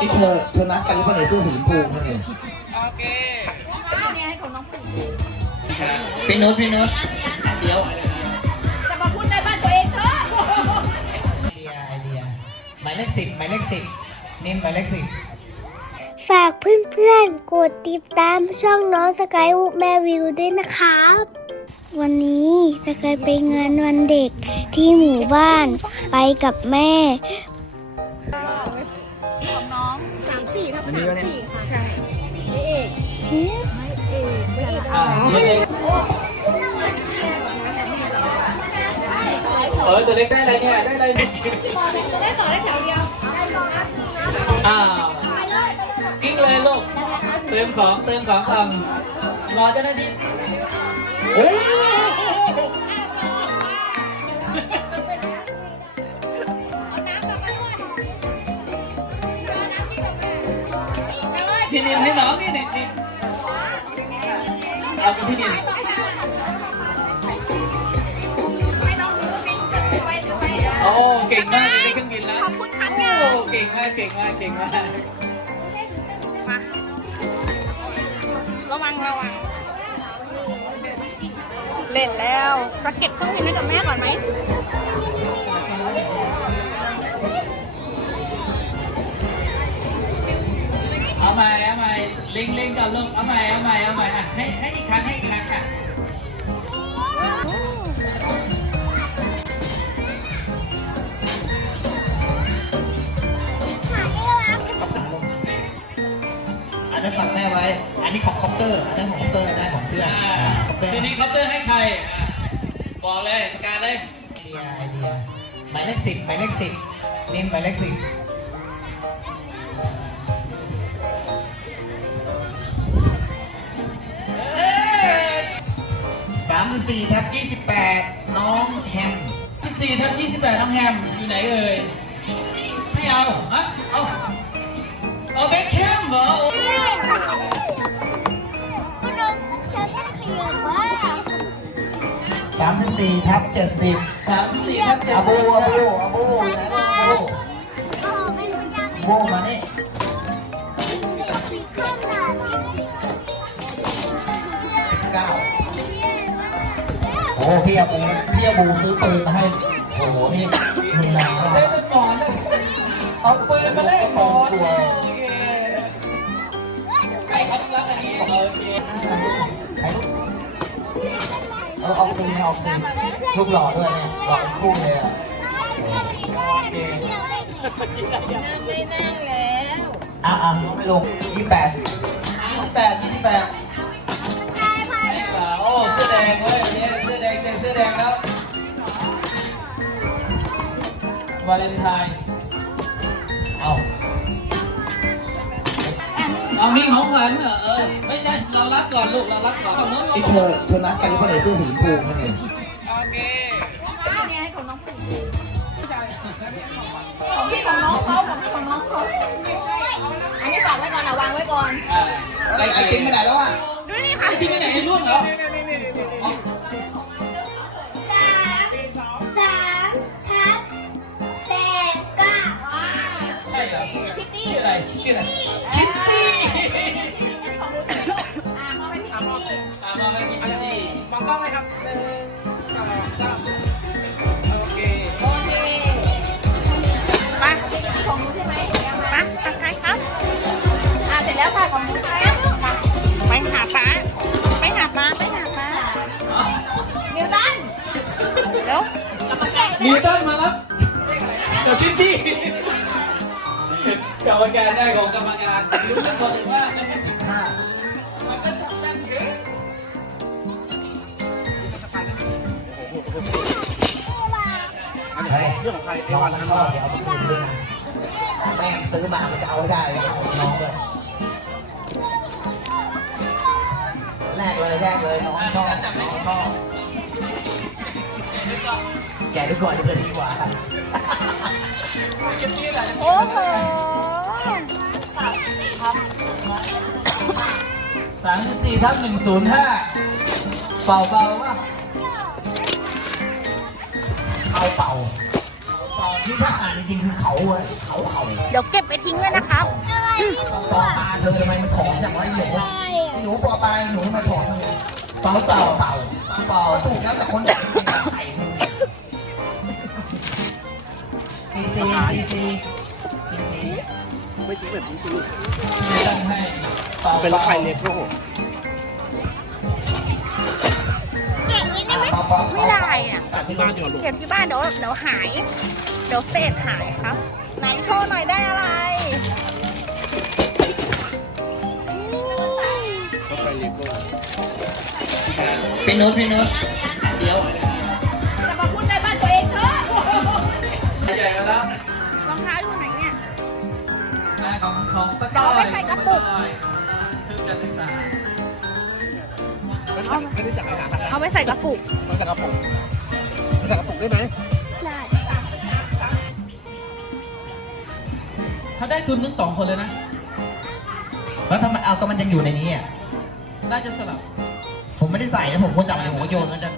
นี่เธอเธอนัดกันหรือเปล่าเนี่ยเสื้อสีชมพูนั่นเองโอเคเนี่ยให้ของน้องผู้หญิงพี่นุชพี่นุชเดี๋ยวจะมาพูดในบ้านตัวเองเถอะไอเดียไอเดียหมายเลขสิบหมายเลขสิบนิ่มหมายเลขสิบฝากเพื่อนๆ กดติดตามช่องน้องสกายวูแม่วิวด้วยนะครับ วันนี้สกายไปงานวันเด็กที่หมู่บ้านไปกับแม่ามสี่ทับสามสี่ค่ะใช่อ่าเล็กเออตัวเล็กได้อะไรเนี่ย ได้อะไรเนี่ยจะได้ต่อได้แถวเดียวอ้าวกิ้งเลยลูก เติมของ เติมของทำรอเจ้าหน้าที่เฮ้ย พี่นินให้น้องนี่นี่นี่เอาเป็นพี่นินโอ้เก่งมากเลยได้เครื่องบินแล้วขอบคุณค่ะโอ้เก่งมากเก่งมากเก่งมากระวังระวังเล่นแล้วจะเก็บเครื่องบินไว้กับแม่ก่อนไหม เอาใหม่เอาใหม่เล็งเล็งก่อนลูกเอาใหม่เอาใหม่เอาใหม่อะให้ให้อีกครั้งให้อีกครั้งค่ะอันนั้นฝากแม่ไว้ อันนี้ของคอปเตอร์ อันนั้นของคอปเตอร์ได้ของเพื่อนอ่าคอปเตอร์ทีนี้เคาน์เตอร์ให้ใครอะบอกเลยประกาศเลยไอเดียไอเดียหมายเลขสิบหมายเลขสิบนิ่มหมายเลขสิบ สามสิบสี่ทับยี่สิบแปดน้องแฮม14ทับ28 น้องแฮม อยู่ไหนเอ่ยไม่เอาฮะเอาเอาเบคแคมเหรอโอ้คุณน้องฉันไม่เคยว่าสามสิบสี่ทับเจ็ดสิบ34ทับอาบู70อาบูอาบูอยู่ไหนล่ะอาบูพ่อไม่รู้ยังอาบูมานี่ โอ้พี่อาบูพี่อาบูซื้อปืนมาให้โอ้โหนี่มึงนานมากเล่นเป็นบอลเลยเอาปืนมาเล่นบอลโอเคใครเขาต้องรับอันนี้โอเคถ่ายรูปเออออกซีนนออกซีนรูปหล่อด้วยเนี่ยหล่อเป็นคู่เลยอะไม่นั่งแล้ว อะอะไม่ลงยี่แปด28 28โดงแล้ววาเลนไทน์เอาเอานี่ของขวัญเหรอเออไม่ใช่เรารับก่อนลูกเรารับก่อนของน้องนี่เธอเธอนัดกันหรือเปล่าเนี่ยเสื้อสีชมพูนั่นเองโอเคเนี่ยให้ของน้องผู้หญิงของพี่ของน้องเขาของพี่ของน้องเขาอันนี้ฝากไว้ก่อนนะวางไว้ก่อนอ่าไอ้ไอ้ติ๊งไปไหนแล้วอะดูนี่ค่ะไอ้ที่ไปไหนไอ้ร่วงเหรอ อะไรชื่ออะไรคิตตี้อ่ามาไปพี่ของพี่ อ่ามาไปกินคิตตี้มองกล้องไหมครับหนึ่งสองสามโอเคโอเคไปของหนูใช่ไหมไปตักใครครับอ่าเสร็จแล้วค่ะของหนูใครไปหาป้าไปหาป้าไปหาป้านิวตันเดี๋ยว นิวตันมาแล้วเดี๋ยวคิตตี้ กรรมการได้ของกรรมการรู้เรื่องบอกเลยว่าจะไม่สิบห้ามันก็จับแม่นเกินเฮ้ยเรื่องของใครไอ้วันนั้นเดี๋ยวเอามาคืนแม่งซื้อมามันจะเอาให้ได้เลยเอาน้องเลยแรกเลยแรกเลยน้องชอบน้องชอบแกดูก่อนเลยดีกว่าโอ้โห สามสิบสี่ทับหนึ่งศูนย์ห้าเป่าเป่าป่ะเอาเป่าที่ถ้าอ่านจริงๆคือเขาเว้ยเขาเขาเดี๋ยวเก็บไปทิ้งไว้นะครับปอปลาเธอทำไมมันของจากไรหนูหนูปอปลาหนูทำไมของเปล่าเปล่าเปล่าเปล่าถูกแล้วแต่คนอยากกินไข่ซีซีซีซีซีซี ไม่จริงแบบนี้สิตั้งให้เปล่าเป็นรถไฟเลโก้เก่งนี้ได้ไหมไม่ได้อะ จากที่บ้านดีกว่าลูกเก็บที่บ้านเดี๋ยวเดี๋ยวหาย เดี๋ยวเศษหายครับ ไหนโชว์หน่อยได้อะไรรถไฟเลโก้เป็นโน้ตเป็นโน้ตเดี๋ยวจะมาพูดในบ้านตัวเองเถอะ ของของป้าเอาไปใส่กระปุกคือการศึกษาเอาไม่ได้จับอาหารนะเอาไปใส่กระปุกต้องจับกระปุกจับกระปุกได้ไหมได้เขาได้ทุนทั้งสองคนเลยนะ แล้วทำไมเอาก็มันยังอยู่ในนี้อะน่าจะสลับ ผมไม่ได้ใส่นะผมก็จับเลยผมก็โยนมันจะ